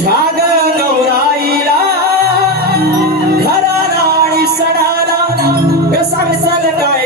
तुझ्या गौराईला घरा राणी सणाला कसा विसल काय?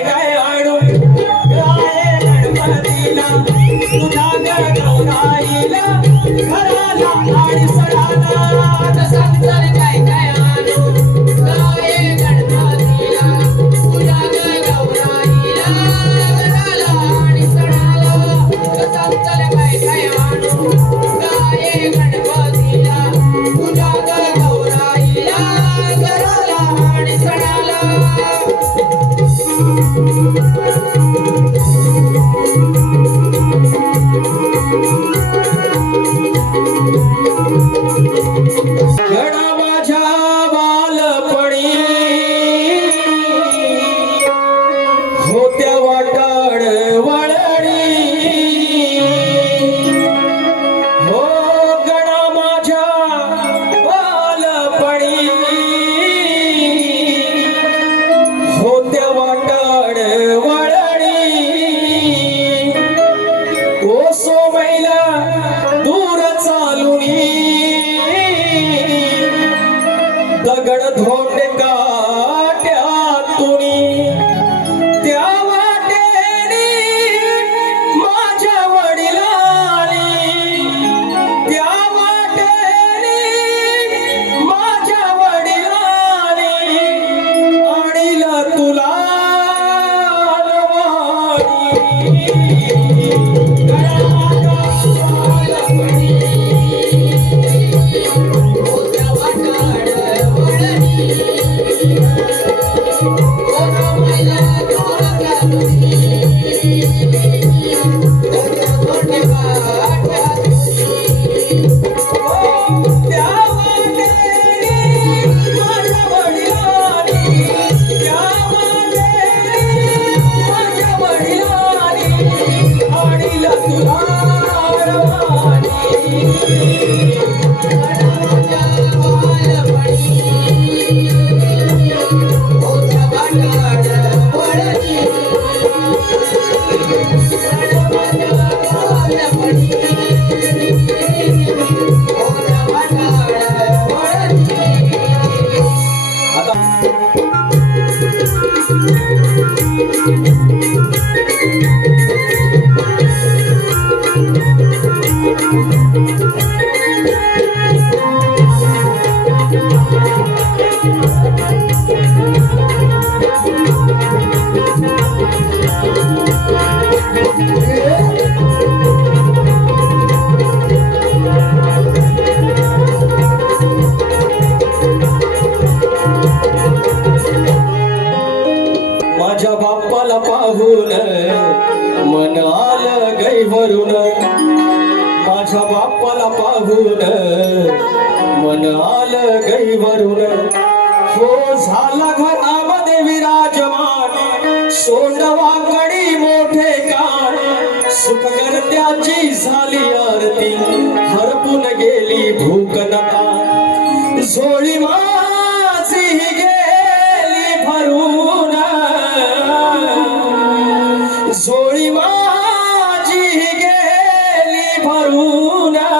Thank you. माझ्या बाप्पाला पाहून मन आलं गैवरून. माझ्या बाप्पाला पाहून मन आलं गईवरून हो झाला घरामध्ये विराजमान. सोंडवाकडी मोठे कान. सुखकर्त्याची झाली आरती. हरपून गेली भूकनता झोळी माझी गेली भरून. झोळी माझी করুণা